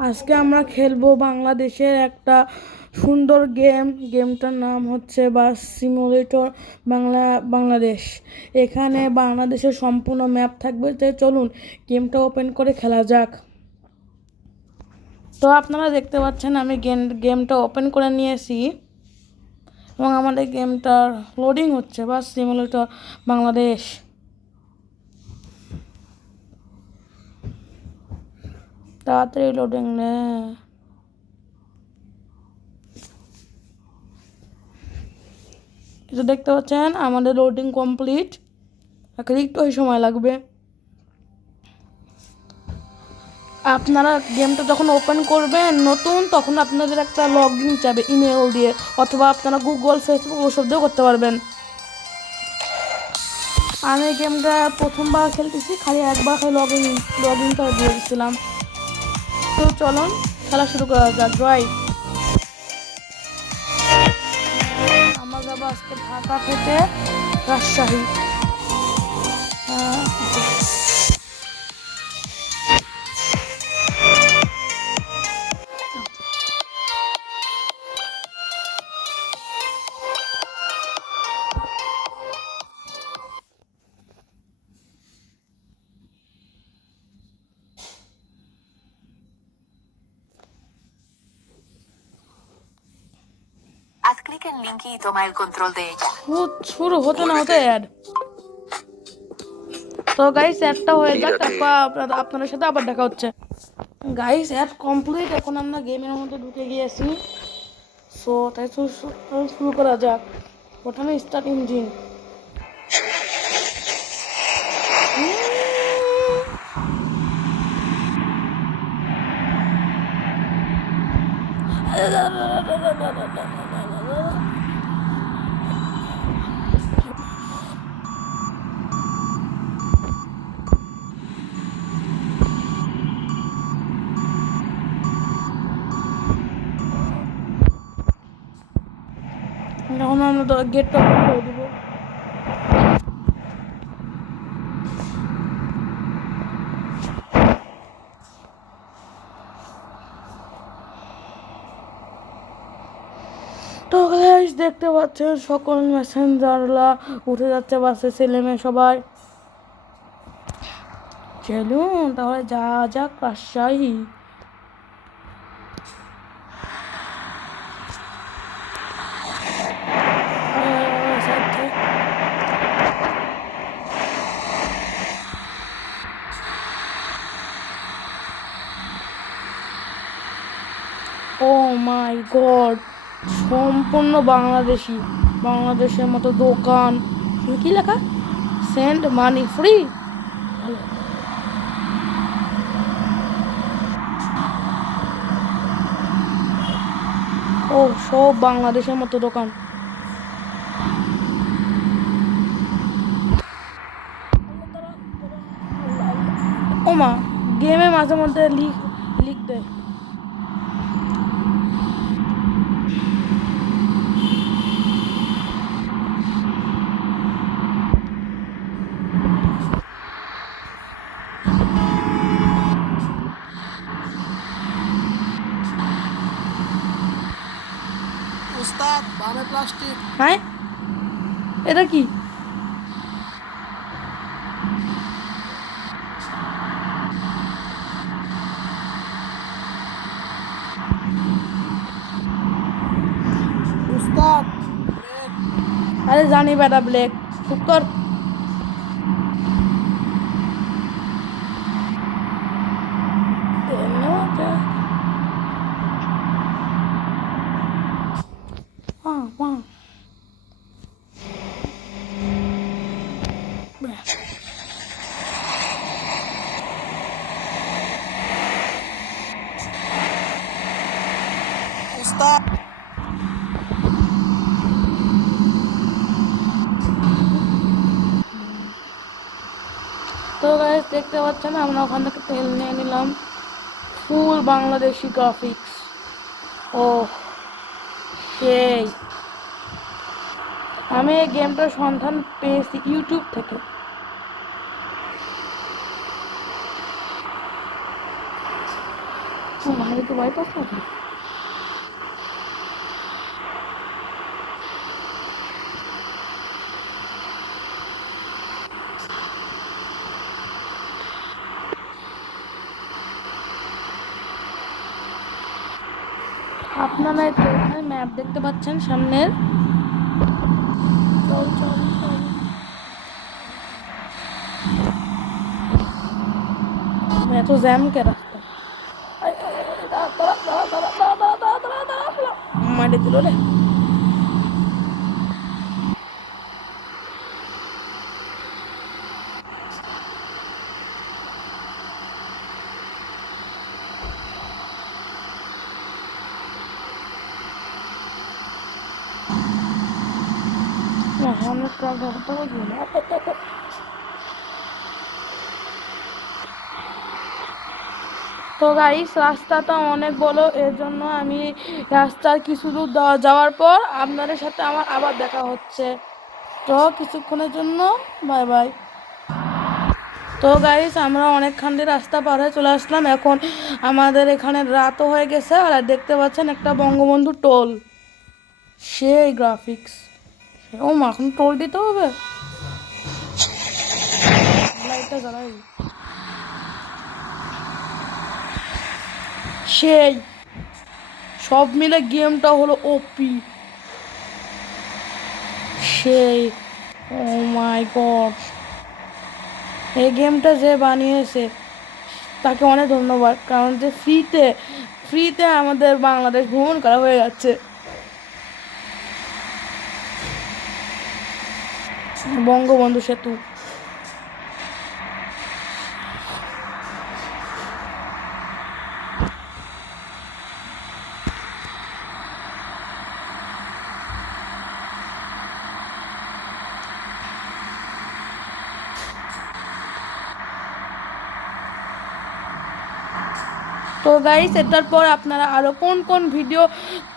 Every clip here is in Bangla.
আজকে আমরা খেলবো বাংলাদেশের একটা সুন্দর গেমটার নাম হচ্ছে বাস সিমুলেটর বাংলাদেশ। এখানে বাংলাদেশের সম্পূর্ণ ম্যাপ থাকবে, তাই চলুন গেমটা ওপেন করে খেলা যাক। তো আপনারা দেখতে পাচ্ছেন আমি গেমটা ওপেন করে নিয়েছি এবং আমাদের গেমটার লোডিং হচ্ছে বাস সিমুলেটর বাংলাদেশ। তাড়াতাড়ি লোডিং নে। এটা দেখতে পাচ্ছেন আমাদের লোডিং কমপ্লিট, একটু সময় লাগবে। আপনারা গেমটা যখন ওপেন করবেন নতুন, তখন আপনাদের একটা লগ ইন চাবে ইমেল দিয়ে, অথবা আপনারা গুগল ফেসবুক ওসব দিয়েও করতে পারবেন। আমি গেমটা প্রথমবার খেলতেছি, খালি একবার লগ ইনটা দিয়ে দিচ্ছিলাম। তো চলুন খেলা শুরু করা যাক। ড্রাইভ আমার যাবো আজকে ঢাকা থেকে Rajshahi. Haz clic en link y toma el control de ella. শুরু হতে না হতে অ্যাড। তো গাইস অ্যাডটা হয়ে যাক, তারপর আপনাদের সাথে আবার দেখা হচ্ছে। গাইস অ্যাড কমপ্লিট, এখন আমরা গেমের মধ্যে ঢুকে গিয়েছি। সো তাই শুরু করা যাক। প্রথমে স্টার্ট ইঞ্জিন। এখন আমরা গেটটা করে দেবো। তো গাইস দেখতে পাচ্ছেন সকল মেসেঞ্জাররা উঠে যাচ্ছে বাসে, ছেলে মেয়ে সবাই। চলুন তাহলে যা যাক রাজশাহী। ও মাই গড, সম্পূর্ণ বাংলাদেশের মতো দোকান। কি লেখা? Send money free. ও সব বাংলাদেশের মতো দোকান। ও মা, গেমে মাঝে মধ্যে লিক দেয়। উস্তাদ বামে প্লাস্টিক। হ্যাঁ, এটা কি? উস্তাদ আরে জানি বেটা, ব্লেক চুপ কর। উস্তাদ তো গাইস দেখতে পাচ্ছেন আমরা ওখান থেকে তেল নিয়ে নিলাম। ফুল বাংলাদেশি গ্রাফিক্স। ও সেই, আমি এই গেমটার সন্ধান পেয়েছি ইউটিউব থেকে। আমাদের তো বাইপাস নাকি? আপনারা এখানে ম্যাপ দেখতে পাচ্ছেন সামনের। চল চল চল। এত জ্যাম কে রাস্তা? মারি দিল রে। সামনের ট্রাক ধরতে বলছি না। তো গাইস রাস্তাটা অনেক বড়, এর জন্য আমি রাস্তার কিছু দূর যাওয়ার পর আপনাদের সাথে আমার আবার দেখা হচ্ছে। তো কিছুক্ষণের জন্য বাই বাই। তো গাইস আমরা অনেকখানি রাস্তা পার হয়ে চলে আসলাম। এখন আমাদের এখানে রাতও হয়ে গেছে, আর দেখতে পাচ্ছেন একটা বঙ্গবন্ধু টোল। সেই গ্রাফিক্স। ও মা, এখন টোল দিতে হবে। লাইটটা জ্বালাই। সেই সব মিলে গেমটা হলো ওপি। সেই ও মাই গড, এই গেমটা যে বানিয়েছে তাকে অনেক ধন্যবাদ, কারণ যে ফ্রিতে ফ্রিতে আমাদের বাংলাদেশ ভ্রমণ করা হয়ে যাচ্ছে। বঙ্গবন্ধু সেতু। তো গাইস এটার পর আপনারা আরও কোন কোন ভিডিও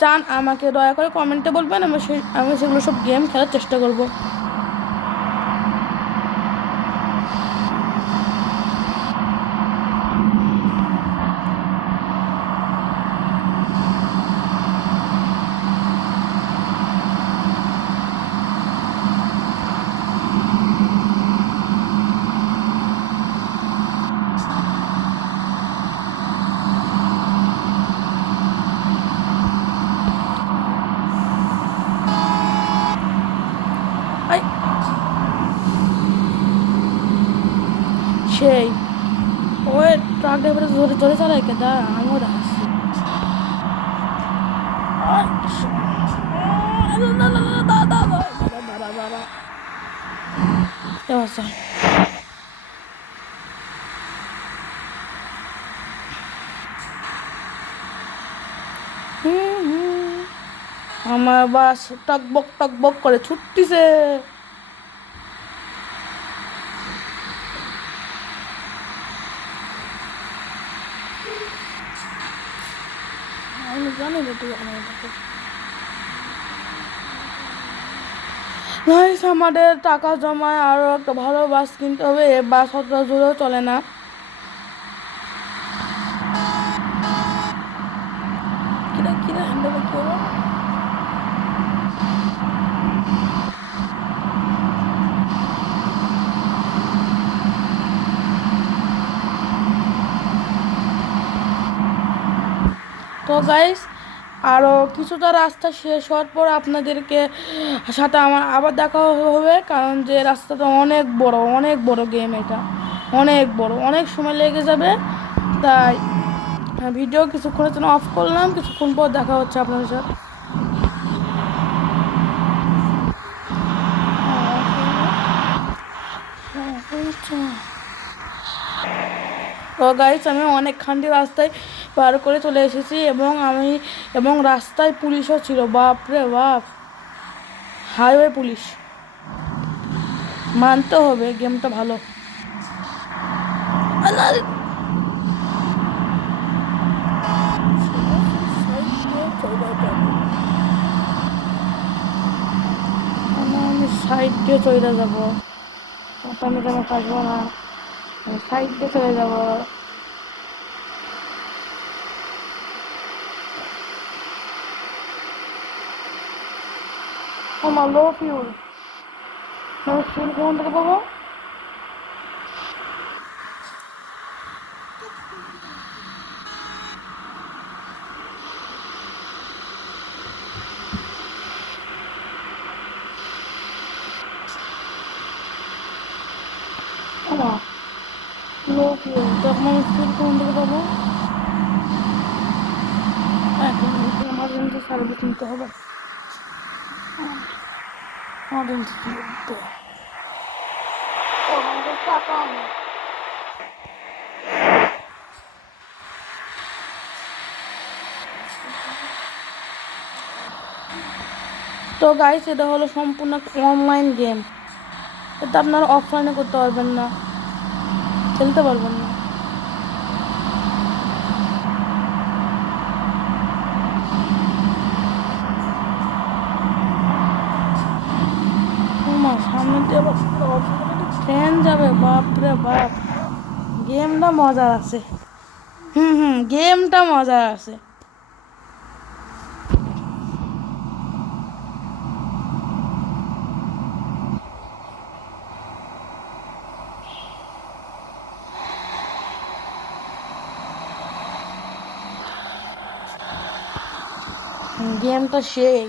চান আমাকে দয়া করে কমেন্টে বলবেন, আমি সেগুলো সব গেম খেলার চেষ্টা করব। আই সেই ওই ট্রাক ড্রাইভারে জোরে জোরে চালায় কে? দাঁড়া আমিও দেখাচ্ছি। এবার চল। আমার বাস টকবক টকবক করে ছুটতিছে। আমি জানি না তুই গাইস আমাদের টাকা জমায় আরও একটা ভালো বাস কিনতে হবে। এ বাস অত জোরেও চলে না। কিরা কিরা হ্যান্ডেলে কি হলো? তো গাইস আরও কিছুটা রাস্তা শেষ হওয়ার পর আপনাদেরকে সাথে আমার আবার দেখা হবে, কারণ যে রাস্তাটা অনেক বড়, অনেক বড় গেম, এটা অনেক বড়, অনেক সময় লেগে যাবে। তাই ভিডিও কিছুক্ষণের জন্য অফ করলাম, কিছুক্ষণ পর দেখা হচ্ছে আপনাদের সাথে। তো গাইস আমি অনেকখানি রাস্তায় পার করে চলে এসেছি, এবং রাস্তায় পুলিশও ছিল। বাপ রে বাপ, হাইওয়ে পুলিশ। মানতে হবে গেমটা ভালো। আমি সাইড দিয়ে চলে যাবো, আমি কেন থাকবো না, আমি সাইড দিয়ে চলে যাবো। আমার লো ফিউল ফিউল কোন থেকে পাবো? আমার লো ফিউল তখন আমি ফিউল কোন থেকে পাবো? এখন এমার্জেন্সি সার্ভিস নিতে হবে। এমার্জেন্সি নিতে টাকা নেই। তো গাইস, এটা হলো সম্পূর্ণ অনলাইন গেম। এটা আপনারা অফলাইনে করতে পারবেন না, খেলতে পারবেন না। সামনে দিয়ে ট্রেন যাবে, বাপরে বাপ। গেমটা মজার আছে। গেমটা মজার আছে। গেমটা সেই,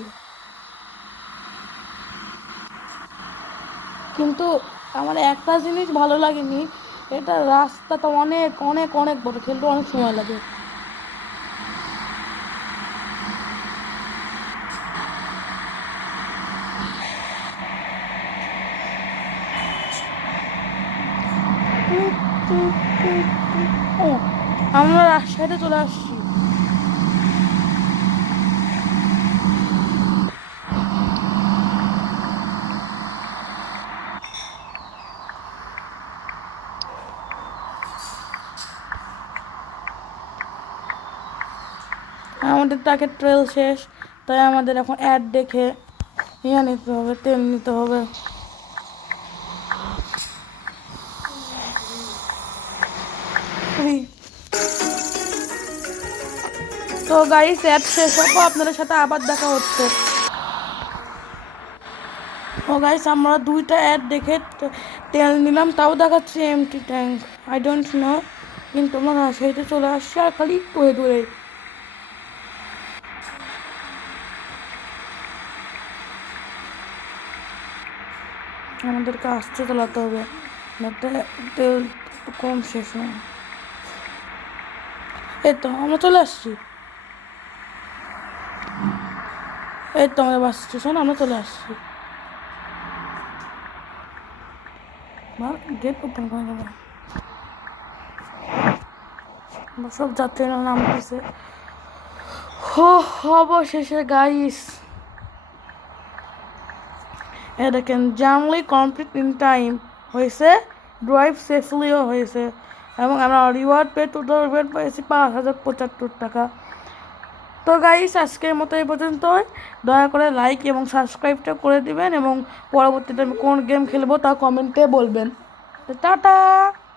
কিন্তু আমার একটা জিনিস ভালো লাগেনি, এটা রাস্তাটা অনেক অনেক অনেক বড়, খেলতে অনেক সময় লাগে। ও, আমরা রাজশাহীতে চলে আসছি। আমাদের তাকে ট্রেল শেষ, তাই আমাদের এখন অ্যাড দেখে নিতে হবে, তেল নিতে হবে। তো গাইস, অ্যাড শেষ হবো, আপনাদের সাথে আবার দেখা হচ্ছে। ও গাইস, আমরা 2টা অ্যাড দেখে তেল নিলাম, তাও দেখাচ্ছে empty tank. I don't know, কিন্তু আমরা রাজশাহীতে চলে আসছি, আর খালি দূরে দূরে। আমাদেরকে আসতে চালাতে হবে, যাতে তেল একটু কম শেষ হয়। এই তো আমরা চলে আসছি, এই তো আমাদের বাস স্টেশন, আমরা চলে আসছি। গেট ওপেন করে দেবো, সব যাত্রীরা নামতেছে। অবশেষে গাইস, এ দেখেন, জার্নি কমপ্লিট ইন টাইম হয়েছে, ড্রাইভ সেফলিও হয়েছে, এবং আমরা রিওয়ার্ড পেয়ে টোটাল রিওয়ার্ড পেয়েছি 5075 টাকা। তো গাইস, আজকের মতো এই পর্যন্তই। দয়া করে লাইক এবং সাবস্ক্রাইবটা করে দিবেন, এবং পরবর্তীতে আমি কোন গেম খেলবো তা কমেন্টে বলবেন। টাটা।